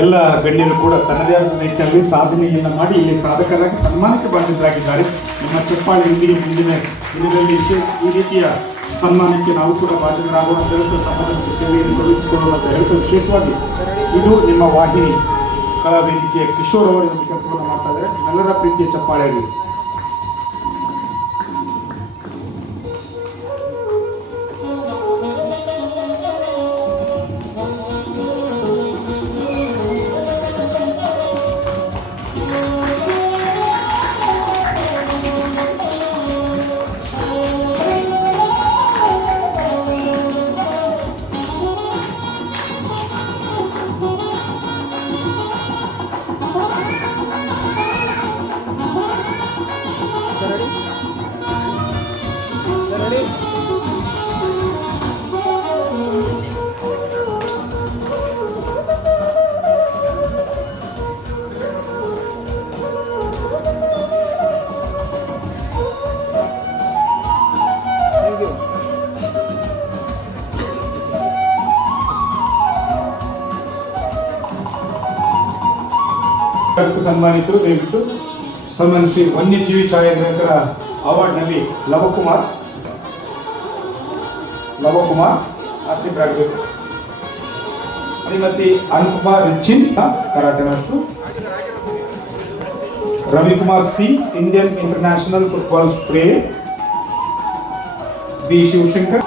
ಎಲ್ಲ ಗಣ್ಯರು ಕೂಡ ತನ್ನದೇ ಆದ ನಿಟ್ಟಿನಲ್ಲಿ ಸಾಧನೆಯನ್ನು ಮಾಡಿ ಇಲ್ಲಿ ಸಾಧಕರಾಗಿ ಸನ್ಮಾನಕ್ಕೆ ಭಾಜನರಾಗಿದ್ದಾರೆ. ನಮ್ಮ ಚಪ್ಪಾಳೆಯೊಂದಿಗೆ ಮುಂದಿನ ದಿನದಲ್ಲಿ ಈ ರೀತಿಯ ಸನ್ಮಾನಕ್ಕೆ ನಾವು ಕೂಡ ಭಾಜನರಾಗೋಣ ಅಂತ ಹೇಳ್ತಾ ಸಮಾಜ ಸೇವೆಯನ್ನು ತೊಡಗಿಸಿಕೊಳ್ಳೋಣ ಅಂತ ಹೇಳ್ತಾ ವಿಶೇಷವಾಗಿ ಇದು ನಿಮ್ಮ ವಾಹಿನಿ ಕಲಾ ವೇದಿಕೆಯ ಕಿಶೋರ್ ಅವರು ಒಂದು ಕೆಲಸವನ್ನು ಮಾಡ್ತಾ ಇದ್ದಾರೆ. ನಿಮ್ಮೆಲ್ಲರ ಪ್ರೀತಿಯ ಚಪ್ಪಾಳೆ ಆಗಲಿ. ಸನ್ಮಾನಿತರು ದಯವಿಟ್ಟು ಸನ್ಮಾನ ಶ್ರೀ ವನ್ಯಜೀವಿ ಛಾಯಾಗ್ರಾಹಕರ ಅವಾರ್ಡ್ನಲ್ಲಿ ಲವಕುಮಾರ್ ಆಸೀಫರಾಗಬೇಕು. ಶ್ರೀಮತಿ ಅನುಕುಮಾರ್ ರಿಚಿನ್ karate master, Ravikumar C Indian international football player, B Shivashankar